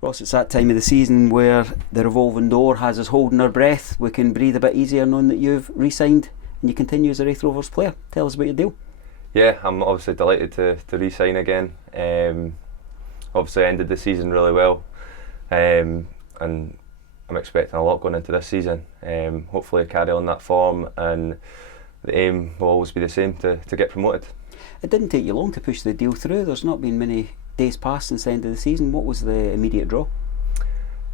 Ross, it's that time of the season where the revolving door has us holding our breath. We can breathe a bit easier knowing that you've re-signed and you continue as a Raith Rovers player. Tell us about your deal. Yeah, I'm obviously delighted to re-sign again. Obviously ended the season really well, and I'm expecting a lot going into this season. Hopefully carry on that form, and the aim will always be the same, to get promoted. It didn't take you long to push the deal through. There's not been many days past since the end of the season. What was the immediate draw?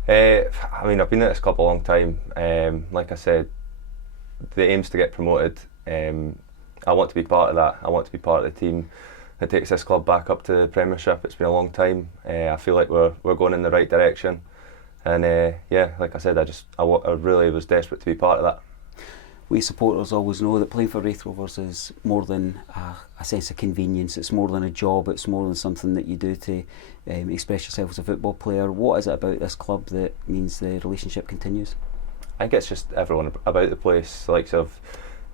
I mean, I've been at this club a long time. Like I said, the aim's to get promoted. I want to be part of that. I want to be part of the team that takes this club back up to the Premiership. It's been a long time. I feel like we're going in the right direction. And yeah, like I said, I really was desperate to be part of that. We supporters always know that playing for Raith Rovers is more than a sense of convenience. It's more than a job. It's more than something that you do to express yourself as a football player. What is it about this club that means the relationship continues? I think it's just everyone about the place, the likes of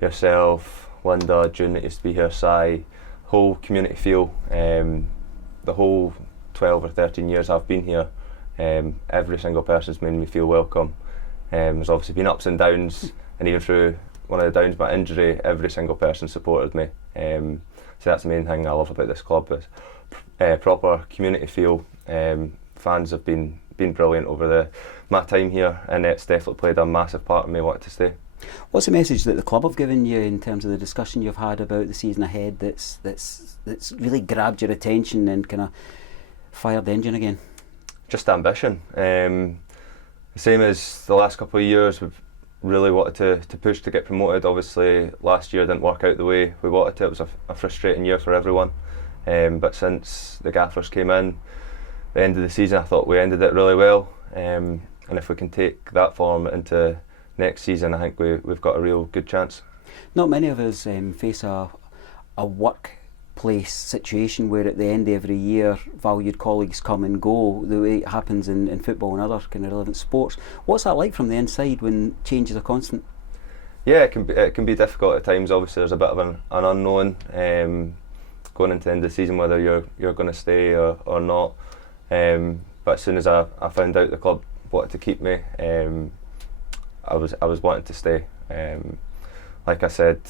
yourself, Linda, June that used to be here, Si, whole community feel. The whole 12 or 13 years I've been here, every single person's made me feel welcome. There's obviously been ups and downs, and even through one of the downs, my injury, every single person supported me. So that's the main thing I love about this club, is proper community feel. Fans have been brilliant over my time here, and it's definitely played a massive part in me wanting to stay. What's the message that the club have given you in terms of the discussion you've had about the season ahead that's really grabbed your attention and kind of fired the engine again? Just ambition. The same as the last couple of years, we've really wanted to push to get promoted. Obviously last year didn't work out the way we wanted to. It was a frustrating year for everyone, but since the gaffers came in, the end of the season, I thought we ended it really well, and if we can take that form into next season, I think we've got a real good chance. Not many of us face a workplace situation where at the end of every year valued colleagues come and go the way it happens in football and other kind of relevant sports. What's that like from the inside when changes are constant? Yeah, it can be difficult at times. Obviously there's a bit of an unknown going into the end of the season, whether you're going to stay or not. But as soon as I found out the club wanted to keep me, I was wanting to stay. Like I said,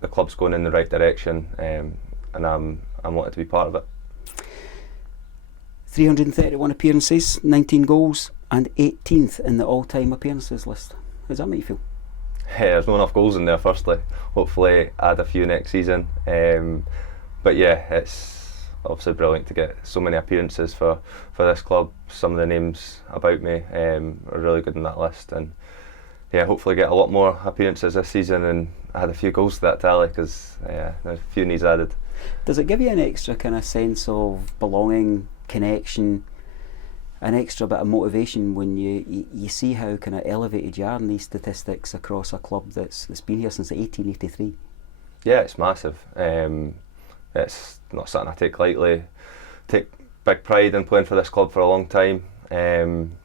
the club's going in the right direction, and I'm wanting to be part of it. 331 appearances, 19 goals, and 18th in the all-time appearances list. How does that make you feel? Yeah, there's not enough goals in there. Firstly, hopefully add a few next season. But yeah, it's obviously brilliant to get so many appearances for this club. Some of the names about me are really good in that list, and yeah, hopefully get a lot more appearances this season and add a few goals to that tally, because there's a few needs added. Does it give you an extra kind of sense of belonging, connection, an extra bit of motivation when you see how kind of elevated you are in these statistics across a club that's been here since 1883? Yeah, it's massive. It's not something I take lightly. Take big pride in playing for this club for a long time, and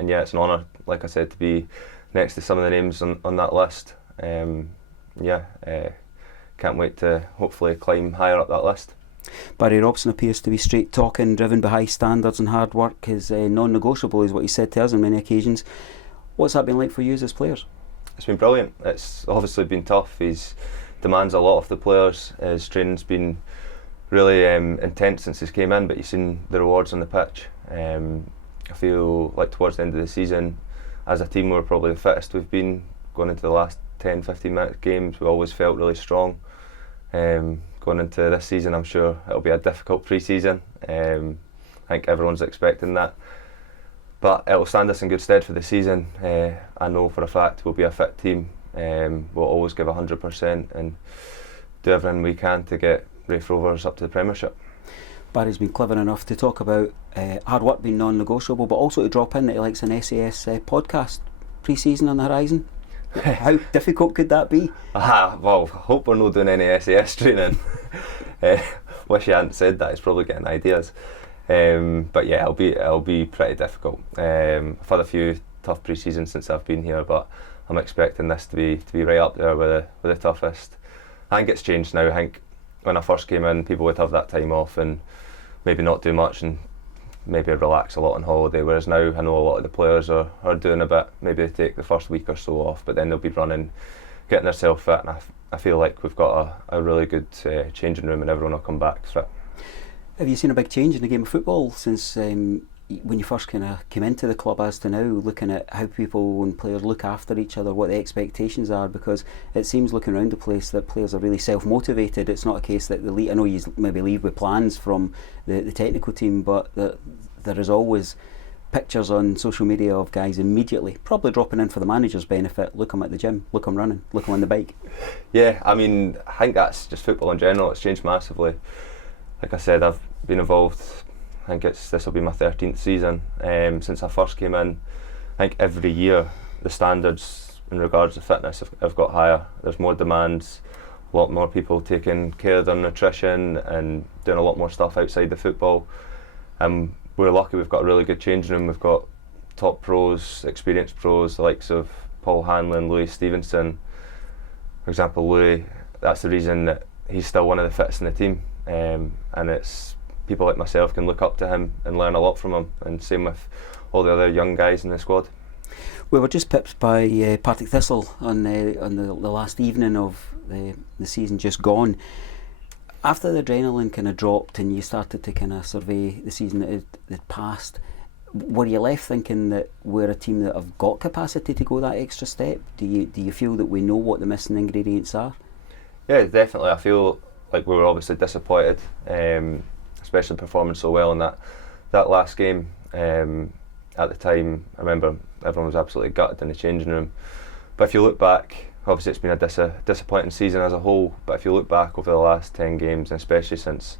yeah, it's an honour, like I said, to be next to some of the names on that list. Can't wait to hopefully climb higher up that list. Barry Robson appears to be straight talking, driven by high standards and hard work is non-negotiable, is what he said to us on many occasions. What's that been like for you as players? It's been brilliant. It's obviously been tough. He's demands a lot of the players. His training's been really intense since he's came in, but you've seen the rewards on the pitch. I feel like towards the end of the season, as a team, we're probably the fittest we've been. Going into the last 10-15 minute games, we always felt really strong. Going into this season, I'm sure it'll be a difficult pre-season. I think everyone's expecting that, but it'll stand us in good stead for the season. I know for a fact we'll be a fit team. We'll always give 100% and do everything we can to get Raith Rovers up to the Premiership. Barry's been clever enough to talk about hard work being non-negotiable, but also to drop in that he likes an SAS podcast. Pre-season on the horizon. How difficult could that be? Well, I hope we're not doing any SAS training. Wish you hadn't said that. He's probably getting ideas. But yeah, it'll be pretty difficult. I've had a few tough pre-seasons since I've been here, but I'm expecting this to be right up there with the toughest. I think it's changed now. I think when I first came in, people would have that time off and maybe not do much and maybe relax a lot on holiday, whereas now I know a lot of the players are doing a bit. Maybe they take the first week or so off, but then they'll be running, getting themselves fit, and I feel like we've got a really good changing room, and everyone will come back fit. Have you seen a big change in the game of football since when you first kind of came into the club as to now, looking at how people and players look after each other, what the expectations are? Because it seems, looking around the place, that players are really self-motivated. It's not a case that I know you maybe leave with plans from the technical team, but there is always pictures on social media of guys immediately probably dropping in for the manager's benefit. Look, I'm at the gym, look, I'm running, look, I'm on the bike. Yeah, I mean, I think that's just football in general. It's changed massively. Like I said, I've been involved, I think this will be my 13th season since I first came in. I think every year the standards in regards to fitness have got higher. There's more demands, a lot more people taking care of their nutrition and doing a lot more stuff outside the football. We're lucky, we've got a really good changing room. We've got top pros, experienced pros, the likes of Paul Hanlon, Louis Stevenson. For example, Louis, that's the reason that he's still one of the fittest in the team. And it's people like myself can look up to him and learn a lot from him, and same with all the other young guys in the squad. We were just pipped by Partick Thistle on the last evening of the season just gone. After the adrenaline kind of dropped and you started to kind of survey the season that had passed, were you left thinking that we're a team that have got capacity to go that extra step? Do you feel that we know what the missing ingredients are? Yeah, definitely. I feel like we were obviously disappointed, especially performing so well in that last game. At the time, I remember everyone was absolutely gutted in the changing room. But if you look back, obviously it's been a disappointing season as a whole, but if you look back over the last 10 games, and especially since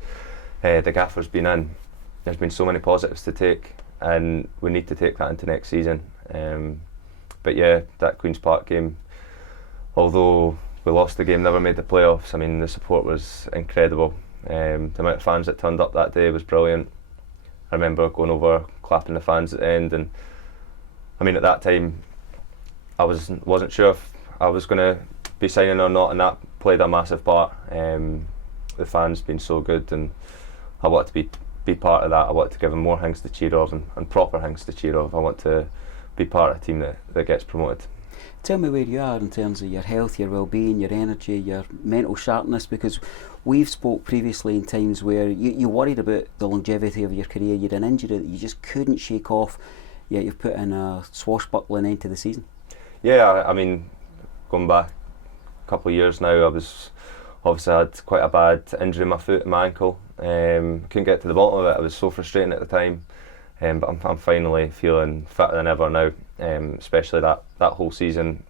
the gaffer's been in, there's been so many positives to take, and we need to take that into next season. But yeah, that Queen's Park game, although we lost the game, never made the playoffs, I mean, the support was incredible. The amount of fans that turned up that day was brilliant. I remember going over, clapping the fans at the end, and I mean, at that time I wasn't sure if I was going to be signing or not, and that played a massive part. The fans been so good, and I wanted to be part of that. I wanted to give them more things to cheer of, and proper things to cheer of. I want to be part of a team that gets promoted. Tell me where you are in terms of your health, your well-being, your energy, your mental sharpness, because we've spoke previously in times where you worried about the longevity of your career. You had an injury that you just couldn't shake off, yet you've put in a swashbuckling end to the season. Yeah, I mean, going back a couple of years now, I had quite a bad injury in my foot and my ankle. Couldn't get to the bottom of it. It was so frustrating at the time. But I'm finally feeling fitter than ever now, especially that whole season.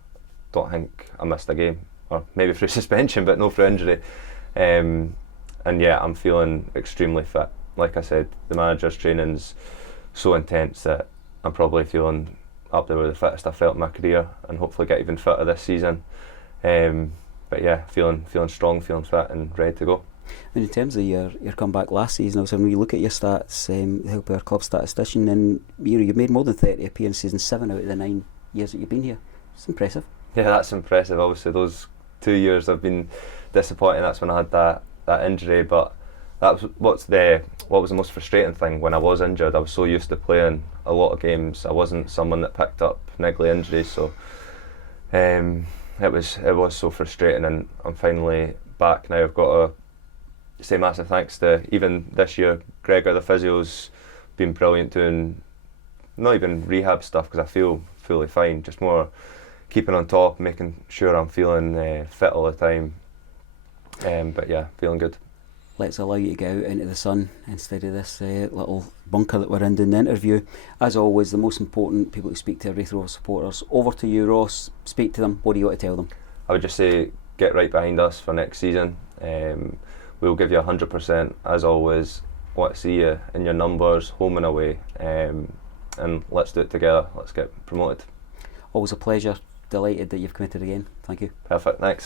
Don't think I missed a game, or maybe through suspension, but no for injury. And yeah, I'm feeling extremely fit. Like I said, the manager's training's so intense that I'm probably feeling up there with the fittest I've felt in my career, and hopefully get even fitter this season. But yeah, feeling strong, feeling fit and ready to go. And in terms of your comeback last season, also when you look at your stats, help our club statistician, and you've made more than 30 appearances in 7 out of the 9 years that you've been here. It's impressive. Yeah, that's impressive. Obviously those 2 years have been disappointing. That's when I had that injury, but that was what was the most frustrating thing. When I was injured, I was so used to playing a lot of games. I wasn't someone that picked up niggly injuries, so it was so frustrating, and I'm finally back now. I've got to say massive thanks to, even this year, Gregor the physio's been brilliant doing not even rehab stuff, because I feel fully fine, just more keeping on top, making sure I'm feeling fit all the time. But yeah, feeling good. Let's allow you to get out into the sun instead of this little bunker that we're in doing the interview. As always, the most important people to speak to are Raith Rovers supporters. Over to you, Ross. Speak to them. What do you want to tell them? I would just say, get right behind us for next season. We'll give you 100%, as always. Want to see you in your numbers, home and away, and let's do it together. Let's get promoted. Always a pleasure. Delighted that you've committed again. Thank you. Perfect, thanks.